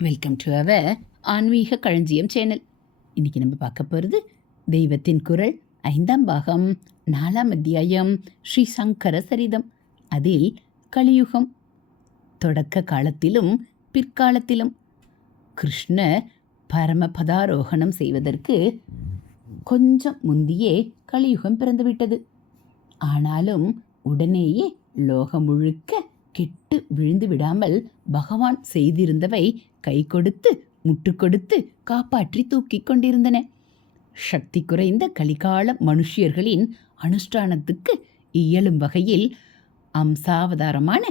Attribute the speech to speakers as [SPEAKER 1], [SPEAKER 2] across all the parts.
[SPEAKER 1] Welcome to our ஆன்மீக களஞ்சியம் channel இன்றைக்கி நம்ம பார்க்க போகிறது தெய்வத்தின் குரல் ஐந்தாம் பாகம் நாலாம் அத்தியாயம் ஸ்ரீ சங்கர சரிதம். அதில் கலியுகம் தொடக்க காலத்திலும் பிற்காலத்திலும் கிருஷ்ணர் பரமபதாரோகணம் செய்வதற்கு கொஞ்சம் முந்தியே கலியுகம் பிறந்துவிட்டது. ஆனாலும் உடனேயே லோகம் முழுக்க கெட்டு விழுந்து விடாமல் பகவான் செய்திருந்தவை கை கொடுத்து முட்டு கொடுத்து காப்பாற்றி தூக்கிக் கொண்டிருந்தன. சக்தி குறைந்த கலிகால மனுஷியர்களின் அனுஷ்டானத்துக்கு இயலும் வகையில் அம்சாவதாரமான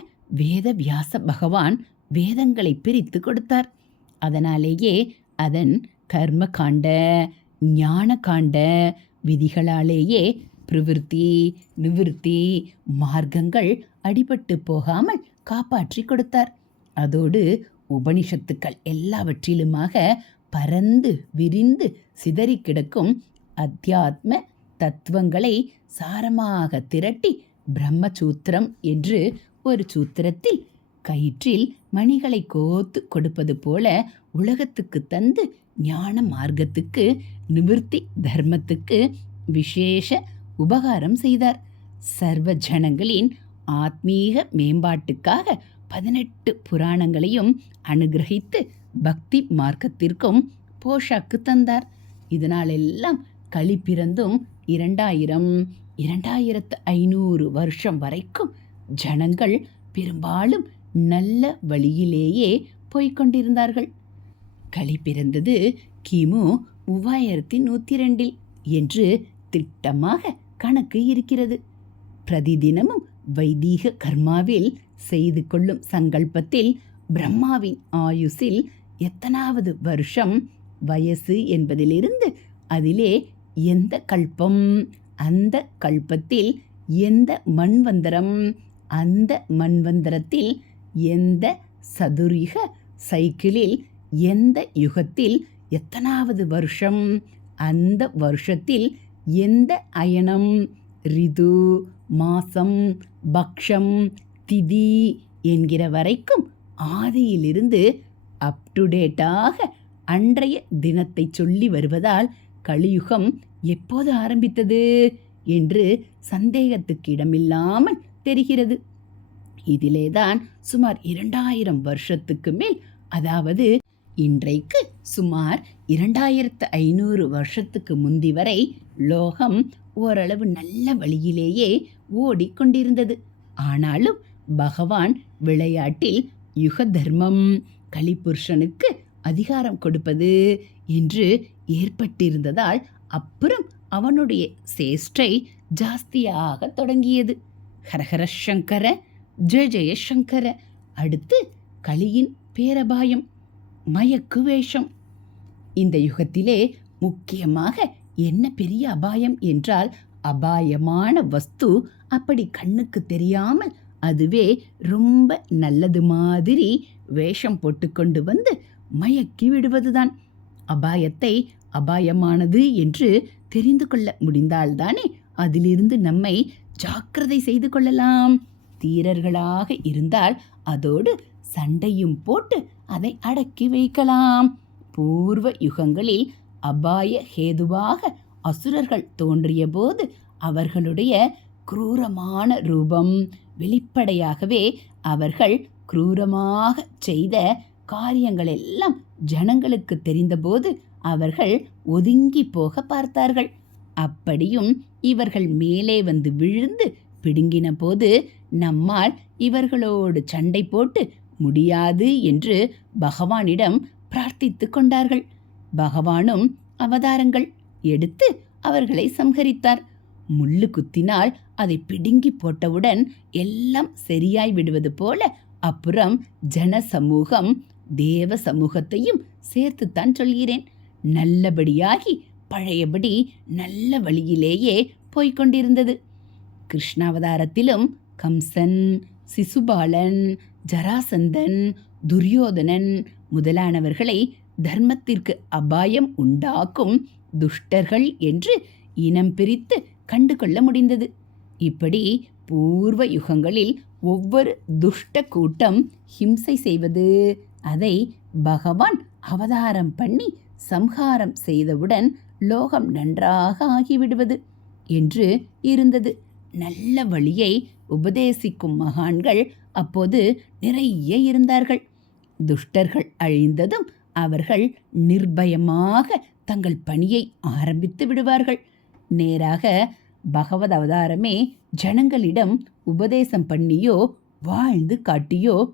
[SPEAKER 1] வேத வியாச பகவான் வேதங்களை பிரித்து கொடுத்தார். அதனாலேயே அதன் கர்ம காண்ட ஞான காண்ட விதிகளாலேயே பிரவிற்த்தி நிவிருத்தி மார்க்கங்கள் அடிபட்டு போகாமல் காப்பாற்றி கொடுத்தார். அதோடு உபனிஷத்துக்கள் எல்லாவற்றிலுமாக பரந்து விரிந்து சிதறி கிடக்கும் அத்தியாத்ம தத்துவங்களை சாரமாக திரட்டி பிரம்மசூத்திரம் என்று ஒரு சூத்திரத்தில் கயிற்றில் மணிகளை கோத்து கொடுப்பது போல உலகத்துக்கு தந்து ஞான மார்க்கத்துக்கு நிவிற்த்தி தர்மத்துக்கு விசேஷ உபகாரம் செய்தார். சர்வ ஜனங்களின் ஆத்மீக மேம்பாட்டுக்காக பதினெட்டு புராணங்களையும் அனுகிரகித்து பக்தி மார்க்கத்திற்கும் போஷாக்கு தந்தார். இதனாலெல்லாம் களி பிறந்தும் இரண்டாயிரம் இரண்டாயிரத்து ஐநூறு வருஷம் வரைக்கும் ஜனங்கள் பெரும்பாலும் நல்ல வழியிலேயே போய்க்கொண்டிருந்தார்கள் களி பிறந்தது கிமு மூவாயிரத்தி நூற்றி ரெண்டில் என்று திட்டமாக கணக்கு இருக்கிறது. பிரதிதினமும் வைதீக கர்மாவில் செய்து கொள்ளும் சங்கல்பத்தில் பிரம்மாவின் ஆயுசில் எத்தனாவது வருஷம் வயசு என்பதிலிருந்து அதிலே எந்த கல்பம் அந்த கல்பத்தில் எந்த மண்வந்தரம் அந்த மண்வந்தரத்தில் எந்த சதுரிக சைக்கிளில் எந்த யுகத்தில் எத்தனாவது வருஷம் அந்த வருஷத்தில் எந்த அயனம்? ரிது மாசம் பக்ஷம் திதி என்கிற வரைக்கும் ஆதியிலிருந்து அப் டு டேட்டாக அன்றைய தினத்தை சொல்லி வருவதால் கலியுகம் எப்போது ஆரம்பித்தது என்று சந்தேகத்துக்கு இடமில்லாமல் தெரிகிறது. இதிலேதான் சுமார் இரண்டாயிரம் வருஷத்துக்கு மேல் அதாவது இன்றைக்கு சுமார் இரண்டாயிரத்து ஐநூறு வருஷத்துக்கு முந்தி வரை லோகம் ஓரளவு நல்ல வழியிலேயே ஓடிக்கொண்டிருந்தது. ஆனாலும் பகவான் விளையாட்டில் யுக தர்மம் கலிபுருஷனுக்கு அதிகாரம் கொடுப்பது என்று ஏற்பட்டிருந்ததால் அப்புறம் அவனுடைய சேஷ்டை ஜாஸ்தியாக தொடங்கியது. ஹரஹர சங்கர ஜெய ஜெயசங்கர அடுத்து கலியின் பேரபாயம். மயக்கு வேஷம் இந்த யுகத்திலே முக்கியமாக என்ன பெரிய அபாயம் என்றால் அபாயமான வஸ்து அப்படி கண்ணுக்கு தெரியாமல் அதுவே ரொம்ப நல்லது மாதிரி வேஷம் போட்டுக்கொண்டு வந்து மயக்கி விடுவதுதான். அபாயத்தை அபாயமானது என்று தெரிந்து கொள்ள முடிந்தால்தானே அதிலிருந்து நம்மை ஜாக்கிரதை செய்து கொள்ளலாம். தீரர்களாக இருந்தால் அதோடு சண்டையும் போட்டு அதை அடக்கி வைக்கலாம். பூர்வ யுகங்களில் அபாய ஹேதுவாக அசுரர்கள் தோன்றிய போது அவர்களுடைய குரூரமான ரூபம் வெளிப்படையாகவே அவர்கள் குரூரமாக செய்த காரியங்களெல்லாம் ஜனங்களுக்கு தெரிந்தபோது அவர்கள் ஒதுங்கி போக பார்த்தார்கள். அப்படியும் இவர்கள் மேலே வந்து விழுந்து பிடுங்கின போது நம்மால் இவர்களோடு சண்டை போட்டு முடியாது என்று பகவானிடம் பிரார்த்தித்து கொண்டார்கள். பகவானும் அவதாரங்கள் எடுத்து அவர்களை சம்ஹரித்தார். முள்ளு குத்தினால் அதை பிடுங்கி போட்டவுடன் எல்லாம் சரியாய் விடுவது போல அப்புறம் ஜன சமூகம் தேவ சமூகத்தையும் சேர்த்துத்தான் சொல்கிறேன். நல்லபடியாகி பழையபடி நல்ல வழியிலேயே போய்க்கொண்டிருந்தது கிருஷ்ணாவதாரத்திலும் கம்சன் சிசுபாலன் ஜராசந்தன் துரியோதனன் முதலானவர்களை தர்மத்திற்கு அபாயம் உண்டாக்கும் துஷ்டர்கள் என்று இனம் பிரித்து கண்டு கொள்ள முடிந்தது. இப்படி பூர்வ யுகங்களில் ஒவ்வொரு துஷ்ட கூட்டம் ஹிம்சை செய்வது அதை பகவான் அவதாரம் பண்ணி சம்ஹாரம் செய்தவுடன் லோகம் நன்றாக ஆகிவிடுவது என்று இருந்தது. நல்ல வழியை உபதேசிக்கும் மகான்கள் அப்போது நிறைய இருந்தார்கள். துஷ்டர்கள் அழிந்ததும் அவர்கள் நிர்பயமாக தங்கள் பணியை ஆரம்பித்து விடுவார்கள். நேராக பகவத் அவதாரமே ஜனங்களிடம் உபதேசம் பண்ணியோ வாழ்ந்து காட்டியோ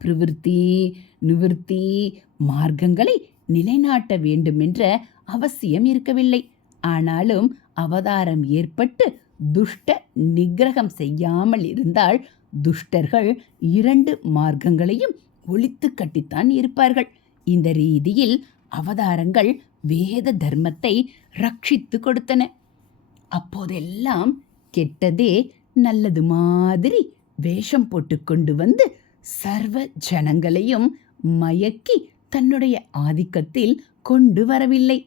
[SPEAKER 1] பிரவிற்த்தி நிவிற்த்தி மார்க்கங்களை நிலைநாட்ட வேண்டுமென்ற அவசியம் இருக்கவில்லை. ஆனாலும் அவதாரம் ஏற்பட்டு துஷ்ட நிகிரகம் செய்யாமல் இருந்தால் துஷ்டர்கள் இரண்டு மார்க்கங்களையும் ஒழித்து கட்டித்தான் இருப்பார்கள். இந்த ரீதியில் அவதாரங்கள் வேத தர்மத்தை ரட்சித்து கொடுத்தன. அப்போதெல்லாம் கெட்டதே நல்லது மாதிரி வேஷம் போட்டுக்கொண்டு வந்து சர்வ ஜனங்களையும் மயக்கி தன்னுடைய ஆதிக்கத்தில் கொண்டு வரவில்லை.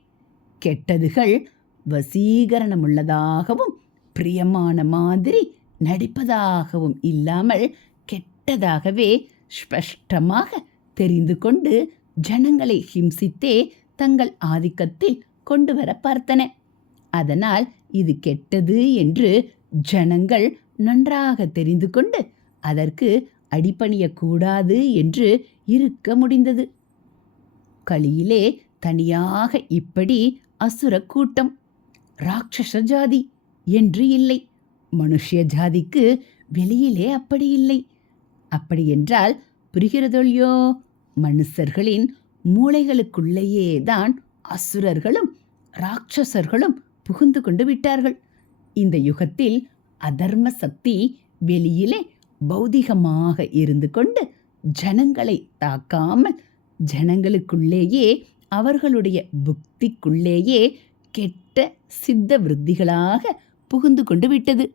[SPEAKER 1] கெட்டதுகள் வசீகரணமுள்ளதாகவும் பிரியமான மாதிரி நடிப்பதாகவும் இல்லாமல் கெட்டதாகவே ஸ்பஷ்டமாக தெரிந்து கொண்டு ஜனங்களை ஹிம்சித்தே தங்கள் ஆதிக்கத்தில் கொண்டு வர பார்த்தன. அதனால் இது கெட்டது என்று ஜனங்கள் நன்றாக தெரிந்து கொண்டு அதற்கு அடிபணியக்கூடாது என்று இருக்க முடிந்தது. களியிலே தனியாக இப்படி அசுர கூட்டம் ராட்சச ஜாதி என்று இல்லை. மனுஷிய ஜாதிக்கு வெளியிலே அப்படி இல்லை. அப்படி என்றால் புரிகிறதொழியோ? மனுஷர்களின் மூளைகளுக்குள்ளேயே தான் அசுரர்களும் ராட்சசர்களும் புகுந்து கொண்டு விட்டார்கள். இந்த யுகத்தில் அதர்ம சக்தி வெளியிலே பௌதிகமாக இருந்து கொண்டு ஜனங்களை தாக்காமல் ஜனங்களுக்குள்ளேயே அவர்களுடைய புக்திக்குள்ளேயே கெட்ட சித்த விருத்திகளாக புகுந்து கொண்டு விட்டது.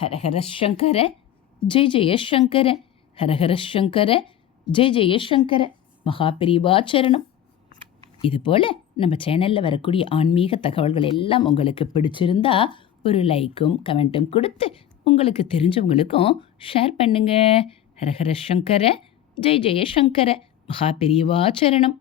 [SPEAKER 1] ஹரஹர சங்கர ஜெய ஜெய சங்கர ஹரஹர சங்கர ஜெய ஜெய சங்கர மகாபிரிவாச்சரணம் இதுபோல் நம்ம சேனலில் வரக்கூடிய ஆன்மீக தகவல்கள் எல்லாம் உங்களுக்கு பிடிச்சிருந்தா ஒரு லைக்கும் கமெண்ட்டும் கொடுத்து உங்களுக்கு தெரிஞ்சவங்களுக்கும் ஷேர் பண்ணுங்கள் ஹரஹர சங்கர ஜெய ஜெய சங்கர மகாபிரிவாச்சரணம்